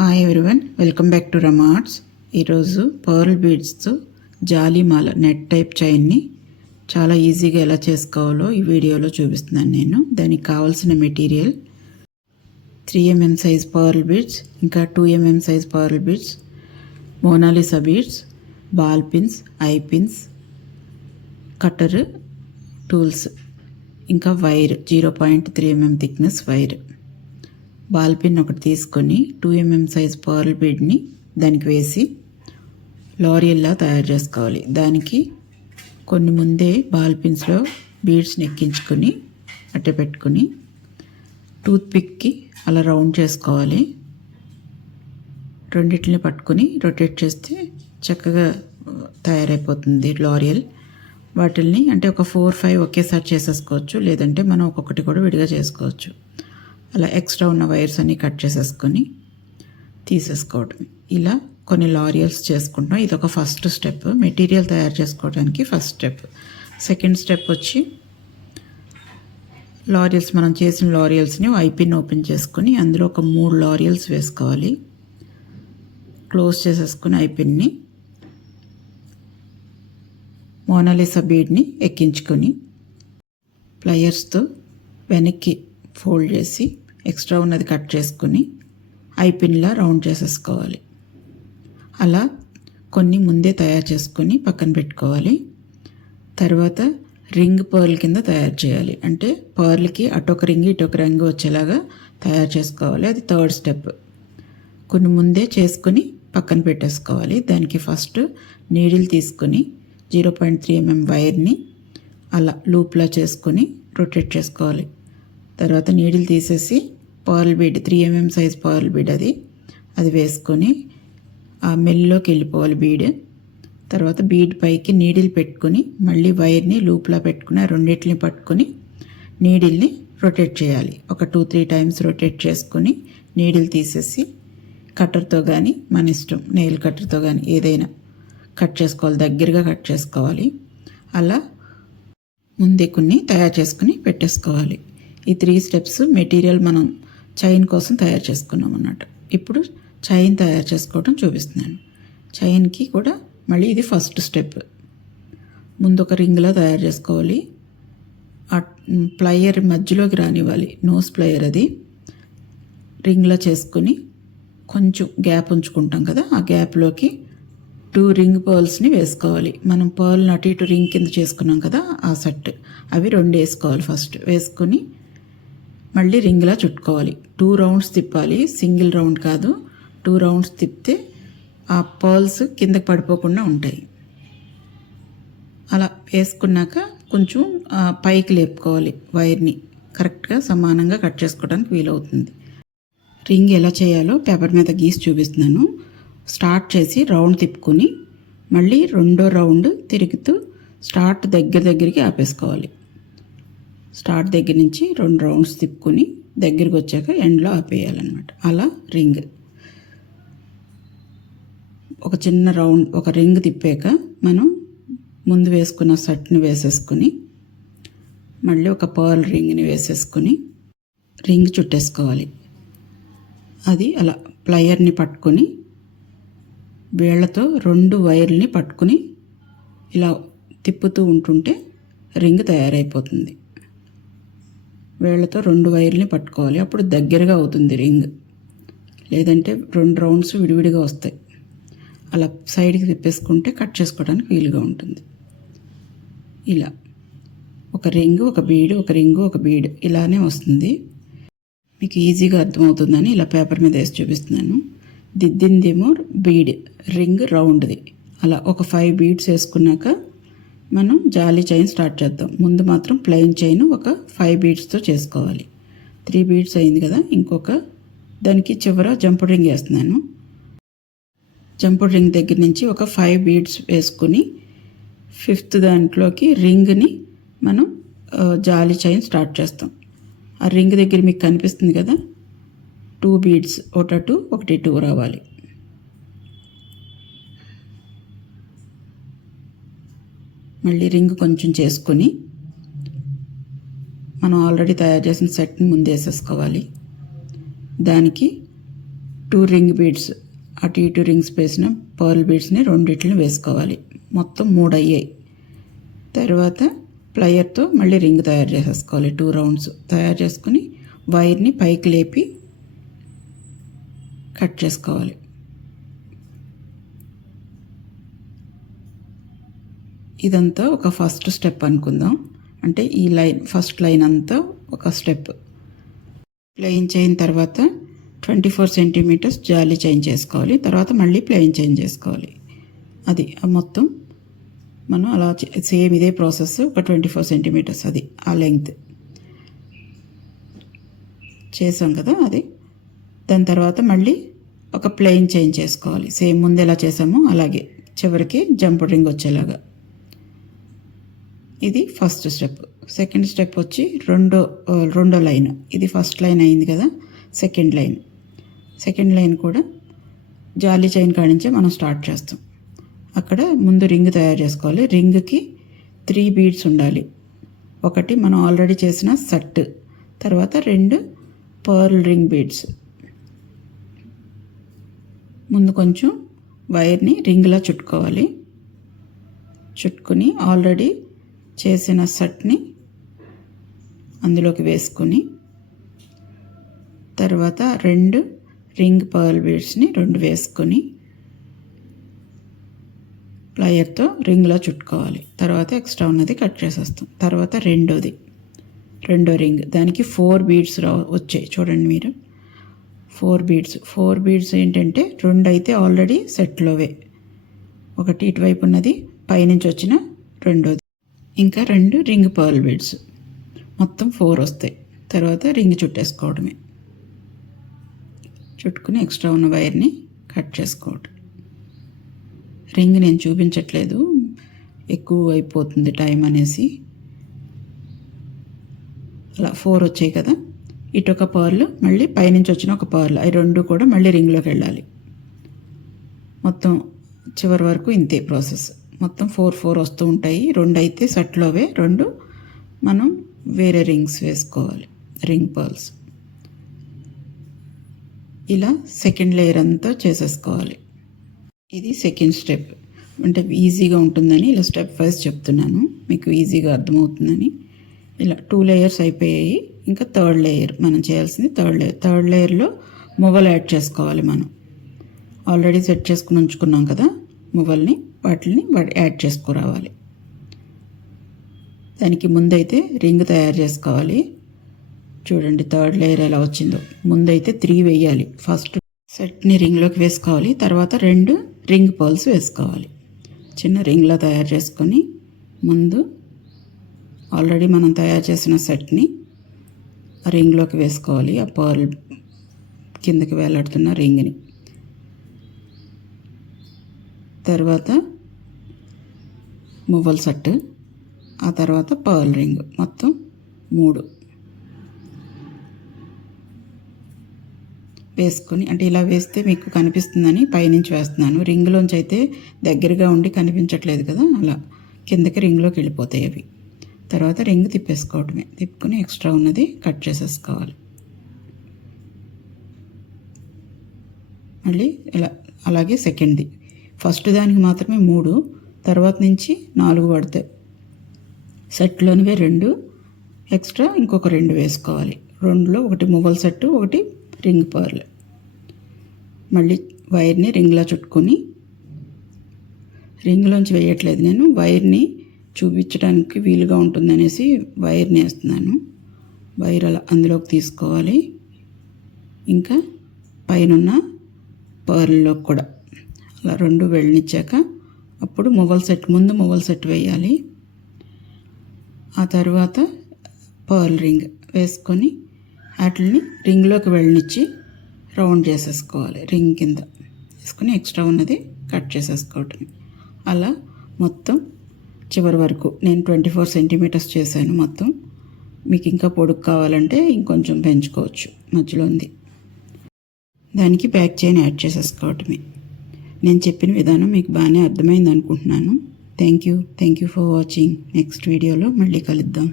Hi everyone, welcome back to Rama arts. ఈరోజు pearl బీడ్స్తో జాలీమాల net type చైన్ని చాలా ఈజీగా ఎలా చేసుకోవాలో ఈ వీడియోలో చూపిస్తున్నాను నేను. దానికి కావాల్సిన material 3mm size pearl beads, ఇంకా 2mm size pearl beads, Mona Lisa beads, ball pins, eye pins, cutter, tools, ఇంకా wire 0.3mm thickness wire. Ball pin ఒకటి తీసుకొని 2mm సైజ్ పర్ల్ బీడ్ని దానికి వేసి లారియల్లా తయారు చేసుకోవాలి. దానికి కొన్ని ముందే బాల్ పిన్స్లో బీడ్స్ని ఎక్కించుకొని అట్టే పెట్టుకొని టూత్ పిక్కి అలా రౌండ్ చేసుకోవాలి. రెండిటిని పట్టుకొని రొటేట్ చేస్తే చక్కగా తయారైపోతుంది లారియల్. వాటిల్ని అంటే ఒక 4-5 ఒకేసారి చేసేసుకోవచ్చు, లేదంటే మనం ఒక్కొక్కటి కూడా విడిగా చేసుకోవచ్చు. అలా ఎక్స్ట్రా ఉన్న వైర్స్ అన్నీ కట్ చేసేసుకొని తీసేసుకోవడం. ఇలా కొన్ని లారియల్స్ చేసుకుంటాం. ఇది ఒక ఫస్ట్ స్టెప్, మెటీరియల్ తయారు చేసుకోవడానికి ఫస్ట్ స్టెప్. సెకండ్ స్టెప్ వచ్చి లారియల్స్, మనం చేసిన లారియల్స్ని ఐపిన్ ఓపెన్ చేసుకొని అందులో ఒక 3 లారియల్స్ వేసుకోవాలి. క్లోజ్ చేసేసుకుని ఐపిన్ని మోనాలిసా బీడ్ని ఎక్కించుకొని ప్లయర్స్తో వెనక్కి ఫోల్డ్ చేసి ఎక్స్ట్రా ఉన్నది కట్ చేసుకుని ఐపిన్లా రౌండ్ చేసేసుకోవాలి. అలా కొన్ని ముందే తయారు చేసుకొని పక్కన పెట్టుకోవాలి. తర్వాత రింగ్ పర్ల్ కింద తయారు చేయాలి. అంటే పర్ల్కి అటొక రింగ్ ఇటొక రింగ్ వచ్చేలాగా తయారు చేసుకోవాలి. అది థర్డ్ స్టెప్. కొన్ని ముందే చేసుకొని పక్కన పెట్టేసుకోవాలి. దానికి ఫస్ట్ నీడిల్ తీసుకొని 0.3mm వైర్ని అలా లూప్లా చేసుకొని రొటేట్ చేసుకోవాలి. తర్వాత నీడిల్ తీసేసి pearl bead 3mm size pearl bead అది వేసుకొని ఆ మెల్లోకి వెళ్ళిపోవాలి బీడ్. తర్వాత బీడ్ పైకి నీడిల్ పెట్టుకొని మళ్ళీ వైర్ని లూప్లా పెట్టుకుని రెండింటిని పట్టుకొని నీడిల్ని రొటేట్ చేయాలి. ఒక 2-3 టైమ్స్ రొటేట్ చేసుకొని నీడిల్ తీసేసి కట్టర్తో కానీ మన ఇష్టం నెయిల్ కట్టర్తో కానీ ఏదైనా కట్ చేసుకోవాలి, దగ్గరగా కట్ చేసుకోవాలి. అలా ముందే కొన్ని తయారు చేసుకుని పెట్టేసుకోవాలి. ఈ 3 స్టెప్స్ మెటీరియల్ మనం చైన్ కోసం తయారు చేసుకున్నాం అన్నట్టు. ఇప్పుడు చైన్ తయారు చేసుకోవడం చూపిస్తున్నాను. చైన్కి కూడా మళ్ళీ ఇది ఫస్ట్ స్టెప్. ముందు ఒక రింగ్లా తయారు చేసుకోవాలి. ఆ ప్లయర్ మధ్యలోకి రానివ్వాలి, నోస్ ప్లయర్ అది రింగ్లా చేసుకుని కొంచెం గ్యాప్ ఉంచుకుంటాం కదా, ఆ గ్యాప్లోకి 2 రింగ్ పర్ల్స్ని వేసుకోవాలి. మనం పర్ల్ని అటు ఇటు రింగ్ కింద చేసుకున్నాం కదా, ఆ సెట్ అవి 2 వేసుకోవాలి. ఫస్ట్ వేసుకొని మళ్ళీ రింగ్లా చుట్టుకోవాలి. 2 రౌండ్స్ తిప్పాలి, సింగిల్ రౌండ్ కాదు. 2 రౌండ్స్ తిప్పితే ఆ పర్ల్స్ కిందకి పడిపోకుండా ఉంటాయి. అలా వేసుకున్నాక కొంచెం పైకి లేపుకోవాలి వైర్ని, కరెక్ట్గా సమానంగా కట్ చేసుకోవడానికి వీలవుతుంది. రింగ్ ఎలా చేయాలో పేపర్ మీద గీసి చూపిస్తున్నాను. స్టార్ట్ చేసి రౌండ్ తిప్పుకొని మళ్ళీ రెండో రౌండ్ తిరుగుతూ స్టార్ట్ దగ్గరికి ఆపేసుకోవాలి. స్టార్ట్ దగ్గర నుంచి 2 రౌండ్స్ తిప్పుకొని దగ్గరికి వచ్చాక ఎండ్లో ఆపేయాలన్నమాట. అలా రింగ్ ఒక చిన్న రౌండ్, ఒక రింగ్ తిప్పాక మనం ముందు వేసుకున్న సెట్ని వేసేసుకుని మళ్ళీ ఒక పర్ల్ రింగ్ని వేసేసుకుని రింగ్ చుట్టేసుకోవాలి. అది అలా ప్లయర్ని పట్టుకొని వేళ్లతో 2 వైర్లని పట్టుకుని ఇలా తిప్పుతూ ఉంటుంటే రింగ్ తయారైపోతుంది. వేళ్లతో 2 వైర్లని పట్టుకోవాలి, అప్పుడు దగ్గరగా అవుతుంది రింగ్. లేదంటే 2 రౌండ్స్ విడివిడిగా వస్తాయి. అలా సైడ్కి తిప్పేసుకుంటే కట్ చేసుకోవడానికి వీలుగా ఉంటుంది. ఇలా ఒక రింగ్, ఒక బీడ్, ఒక రింగు, ఒక బీడ్ ఇలానే వస్తుంది. మీకు ఈజీగా అర్థమవుతుందని ఇలా పేపర్ మీద వేసి చూపిస్తున్నాను. దిద్దిందేమో బీడ్, రింగ్ రౌండ్ది. అలా ఒక 5 బీడ్స్ వేసుకున్నాక మనం జాలీ చైన్ స్టార్ట్ చేద్దాం. ముందు మాత్రం ప్లెయిన్ చైన్ ఒక 5 బీడ్స్తో చేసుకోవాలి. 3 బీడ్స్ అయింది కదా, ఇంకొక దానికి చివర జంపుడ్ రింగ్ వేస్తున్నాను. జంపుడ్ రింగ్ దగ్గర నుంచి ఒక 5 బీడ్స్ వేసుకుని 5th దాంట్లోకి రింగ్ని మనం జాలీ చైన్ స్టార్ట్ చేస్తాం. ఆ రింగ్ దగ్గర మీకు కనిపిస్తుంది కదా, 2 బీడ్స్, ఒకటి అటు ఒకటి ఇటు రావాలి. మళ్ళీ రింగ్ కొంచెం చేసుకొని మనం ఆల్రెడీ తయారు చేసిన సెట్ని ముందు వేసేసుకోవాలి. దానికి 2 రింగ్ బీడ్స్ అటు ఇటు రింగ్స్ వేసిన పర్ల్ బీడ్స్ని రెండిట్లని వేసుకోవాలి. మొత్తం 3 అయ్యాయి. తర్వాత ప్లయర్తో మళ్ళీ రింగ్ తయారు చేసేసుకోవాలి. 2 రౌండ్స్ తయారు చేసుకుని వైర్ని పైకి లేపి కట్ చేసుకోవాలి. ఇదంతా ఒక ఫస్ట్ స్టెప్ అనుకుందాం. అంటే ఈ లైన్ ఫస్ట్ లైన్ అంతా ఒక స్టెప్. ప్లెయిన్ చైన్ తర్వాత 24 సెంటీమీటర్స్ జాలీ చైన్ చేసుకోవాలి. తర్వాత మళ్ళీ ప్లెయిన్ చైన్ చేసుకోవాలి. అది మొత్తం మనం అలా సేమ్ ఇదే ప్రాసెస్ ఒక 24 సెంటీమీటర్స్ అది ఆ లెంగ్త్ చేసాం కదా. అది దాని తర్వాత మళ్ళీ ఒక ప్లెయిన్ చైన్ చేసుకోవాలి. సేమ్ ముందు ఎలా చేసామో అలాగే చివరికి జంప్ రింగ్ వచ్చేలాగా. ఇది ఫస్ట్ స్టెప్. సెకండ్ స్టెప్ వచ్చి రెండో లైన్. ఇది ఫస్ట్ లైన్ అయింది కదా. సెకండ్ లైన్ కూడా జాలీ చైన్ కాడి నుంచే మనం స్టార్ట్ చేస్తాం. అక్కడ ముందు రింగ్ తయారు చేసుకోవాలి. రింగ్కి 3 బీడ్స్ ఉండాలి. ఒకటి మనం ఆల్రెడీ చేసిన సెట్, తర్వాత 2 పర్ల్ రింగ్ బీడ్స్. ముందు కొంచెం వైర్ని రింగ్లా చుట్టుకోవాలి. చుట్టుకుని ఆల్రెడీ చేసిన సెట్ని అందులోకి వేసుకుని తర్వాత 2 రింగ్ పర్ల్ బీడ్స్ని 2 వేసుకొని ప్లయర్తో రింగ్లా చుట్టుకోవాలి. తర్వాత ఎక్స్ట్రా ఉన్నది కట్ చేసేస్తాం. తర్వాత రెండో రింగ్, దానికి 4 బీడ్స్ వచ్చాయి చూడండి మీరు. 4 బీడ్స్ ఏంటంటే 2 అయితే ఆల్రెడీ సెట్లోవే, ఒకటి ఇటువైపు ఉన్నది పైనుంచి వచ్చిన రెండోది, ఇంకా 2 రింగ్ పర్ల్ బీడ్స్, మొత్తం 4 వస్తాయి. తర్వాత రింగ్ చుట్టేసుకోవడమే. చుట్టుకుని ఎక్స్ట్రా ఉన్న వైర్ని కట్ చేసుకోవడం. రింగ్ నేను చూపించట్లేదు, ఎక్కువ అయిపోతుంది టైం అనేసి. అలా 4 వచ్చాయి కదా. ఇటు ఒక పర్ల్, మళ్ళీ పైనుంచి వచ్చిన ఒక పర్ల్, అవి 2 కూడా మళ్ళీ రింగ్లోకి వెళ్ళాలి. మొత్తం చివరి వరకు ఇంతే ప్రాసెస్. మొత్తం 4 వస్తూ ఉంటాయి. 2 అయితే సెట్లోవే, 2 మనం వేరే రింగ్స్ వేసుకోవాలి, రింగ్ పర్ల్స్. ఇలా సెకండ్ లేయర్ అంతా చేసేసుకోవాలి. ఇది సెకండ్ స్టెప్. అంటే ఈజీగా ఉంటుందని ఇలా స్టెప్ వైజ్ చెప్తున్నాను, మీకు ఈజీగా అర్థమవుతుందని. ఇలా 2 లేయర్స్ అయిపోయాయి. ఇంకా థర్డ్ లేయర్ మనం చేయాల్సింది. థర్డ్ లేయర్లో మువ్వలు యాడ్ చేసుకోవాలి. మనం ఆల్రెడీ సెట్ చేసుకుని ఉంచుకున్నాం కదా మువ్వల్ని, వాటిని యాడ్ చేసుకురావాలి. దానికి ముందైతే రింగ్ తయారు చేసుకోవాలి. చూడండి థర్డ్ లేయర్ ఎలా వచ్చిందో. ముందైతే 3 వేయాలి. ఫస్ట్ సెట్ని రింగ్లోకి వేసుకోవాలి. తర్వాత 2 రింగ్ పర్ల్స్ వేసుకోవాలి. చిన్న రింగ్లా తయారు చేసుకొని ముందు ఆల్రెడీ మనం తయారు చేసిన సెట్ని రింగ్లోకి వేసుకోవాలి. ఆ పర్ల్ కిందకి వేలాడుతున్న రింగ్ని. తర్వాత మువ్వల సెట్, ఆ తర్వాత పర్ల్ రింగ్, మొత్తం 3 వేసుకొని, అంటే ఇలా వేస్తే మీకు కనిపిస్తుందని పైనుంచి వేస్తున్నాను. రింగ్లోంచి అయితే దగ్గరగా ఉండి కనిపించట్లేదు కదా, అలా కిందకి రింగ్లోకి వెళ్ళిపోతాయి అవి. తర్వాత రింగ్ తిప్పేసుకోవడమే. తిప్పుకొని ఎక్స్ట్రా ఉన్నది కట్ చేసేసుకోవాలి. మళ్ళీ ఇలా అలాగే సెకండ్ది. ఫస్ట్ దానికి మాత్రమే 3, తర్వాత నుంచి 4 పడతాయి. సెట్లోనివే 2 ఎక్స్ట్రా ఇంకొక 2 వేసుకోవాలి. 2లో ఒకటి మువ్వల సెట్, ఒకటి రింగ్ పర్ల్. మళ్ళీ వైర్ని రింగ్లా చుట్టుకొని, రింగ్లోంచి వేయట్లేదు నేను, వైర్ని చూపించడానికి వీలుగా ఉంటుందనేసి వైర్ని వేస్తున్నాను. వైర్ అలా అందులోకి తీసుకోవాలి. ఇంకా పైన పర్ల్లోకి కూడా అలా 2 వెళ్ళనిచ్చాక అప్పుడు ముందు మువ్వల సెట్ వేయాలి. ఆ తర్వాత పర్ల్ రింగ్ వేసుకొని వాటిని రింగ్లోకి వెళ్ళనిచ్చి రౌండ్ చేసేసుకోవాలి. రింగ్ కింద వేసుకొని ఎక్స్ట్రా ఉన్నది కట్ చేసేసుకోవటం. అలా మొత్తం చివరి వరకు నేను 24 సెంటీమీటర్స్ చేశాను మొత్తం. మీకు ఇంకా పొడుగు కావాలంటే ఇంకొంచెం పెంచుకోవచ్చు. మధ్యలో ఉంది, దానికి బ్యాక్ చైన్ యాడ్ చేసేసుకోవటమే. నేను చెప్పిన విధానం మీకు బాగానే అర్థమైంది అనుకుంటున్నాను. Thank you for watching. Next వీడియోలో మళ్ళీ కలుద్దాం.